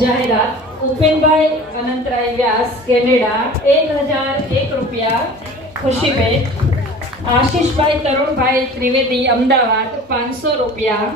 જાહેરાત ઉપેનભાઈ અનંતરાય વ્યાસ કેનેડા 1001 રૂપિયા ખુશીબેન. આશીષભાઈ તરુણભાઈ ત્રિવેદી અમદાવાદ 500 રૂપિયા.